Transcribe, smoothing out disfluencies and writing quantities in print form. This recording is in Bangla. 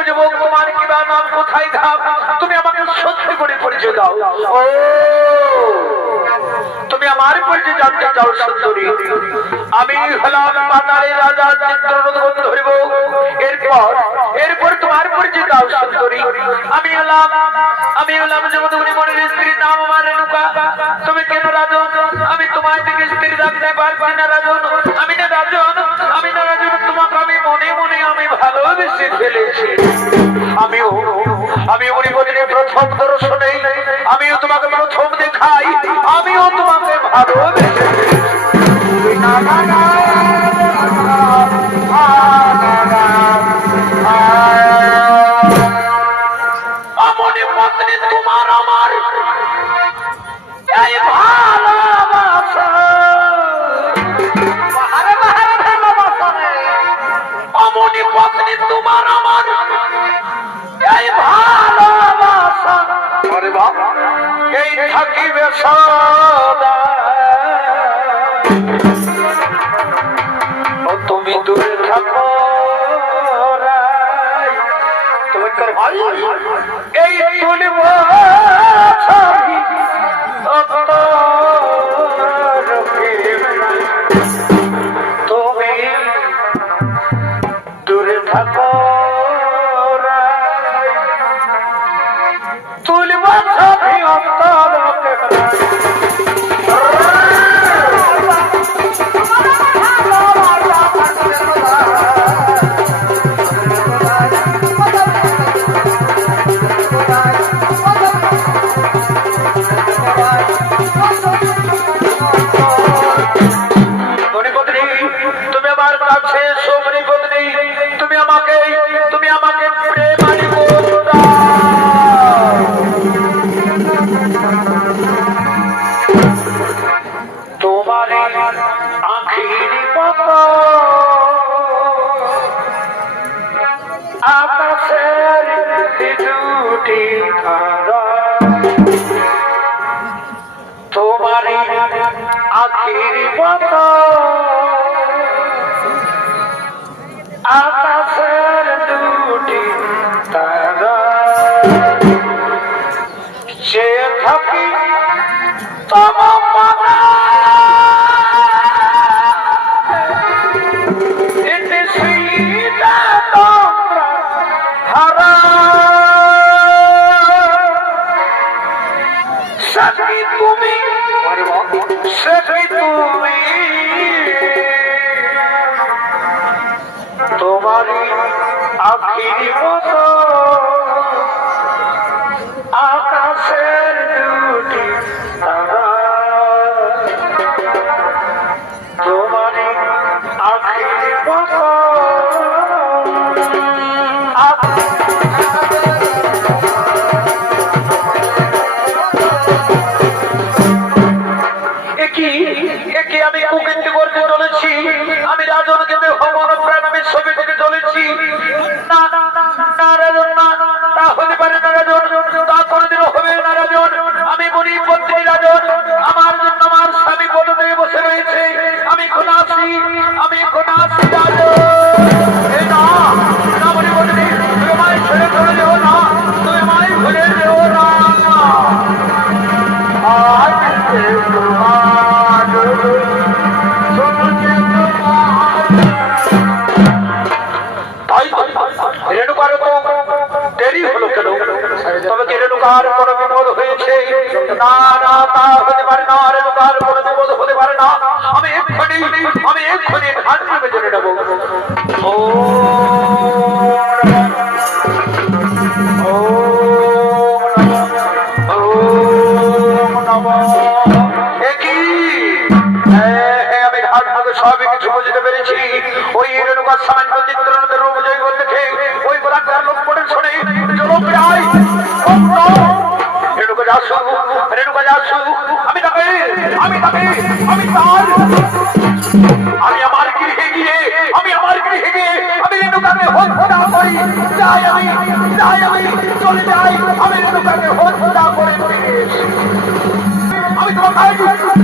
বুঝবো তোমার কিবা নাম কোথায় ধাম, তুমি আমাকে সত্যি করে পরিচয় দাও। ও তুমি আমার পরিচয় জানতে চাও সুন্দরী? আমি হলাম পাতালের রাজা চিত্ররথ ধরিব। এরপর তোমার পরিচয় দাও সুন্দরী। আমি হলাম জগদগুনি মনির স্ত্রী, নাম আমার রেণুকা। তুমি কেন রাজন? আমি তোমার দিকে স্ত্রী রাখতে পারছি না রাজন। আমি না রাজন, তোমাকে আমি মনে মনে আমি ভালোবেসে ফেলেছি। আমিও মনিবদিনী প্রথম দর্শনে আমিও তোমাকে প্রথম দেখাই, আমিও তোমাকে ভালোবেসে মনে পত্নী তোমার আমার ভালোবাসা, অমনি পত্নী তোমার আমার এই ভালোবাসা, এই থাকিবে সদা। তুমি দূরে থাকো এই তুলিব তুমি দূরে থাকো তুলিব ছবি অন্তর। আকাশের দুটি তারা তোমারই আখির মতো, আকাশের দুটি তারা সে থাকি তোমার মনে হারা সখী তুমি, সখী তুমি তোমারই আখির মতো, আকাশের দুটি তারা তোমারই আখির মতো। আমি কুকিন্তি করতে চলেছি, আমি রাজনকে ভগবান প্রাণ আমি ছবি থেকে চলেছি। না না না রাজন, না তা হতে পারে না রাজন, তা কোনোদিনও হবে না রাজন। আমি বলি পত্নী রাজন, আমার জন্য আমার স্বামী পদে বসে রয়েছে। আমি এখন আসি রাজন। না না বলি পত্নী, তুমি আমায় ছেড়ে চলে যেও না, তুমি আমায় ভুলে যেও না। রেণুকার তো দেরি হলো কেন? তবে কি রেণুকার কোনো বিপদ হয়েছে? না না, তা হতে পারে না, রেণুকার কোনো বিপদ হতে পারে না। আমি এক্ষুনি ধান নেমে চলে নেব। ও সবই কিছু বুঝতে পেরেছি। ওই রেণুকার সামান্য চিত্রনাথের রূপ জয় করতে ওই গোলাকার লোক পড়ে শোনে রেণুকা যাসু, রেণুকা যাসু। আমি আমার গৃহে গিয়ে আমি রেণুকাকে হত্যা করি। আমি চলে যাই, আমি রেণুকাকে হত্যা করে আমি তোমাকে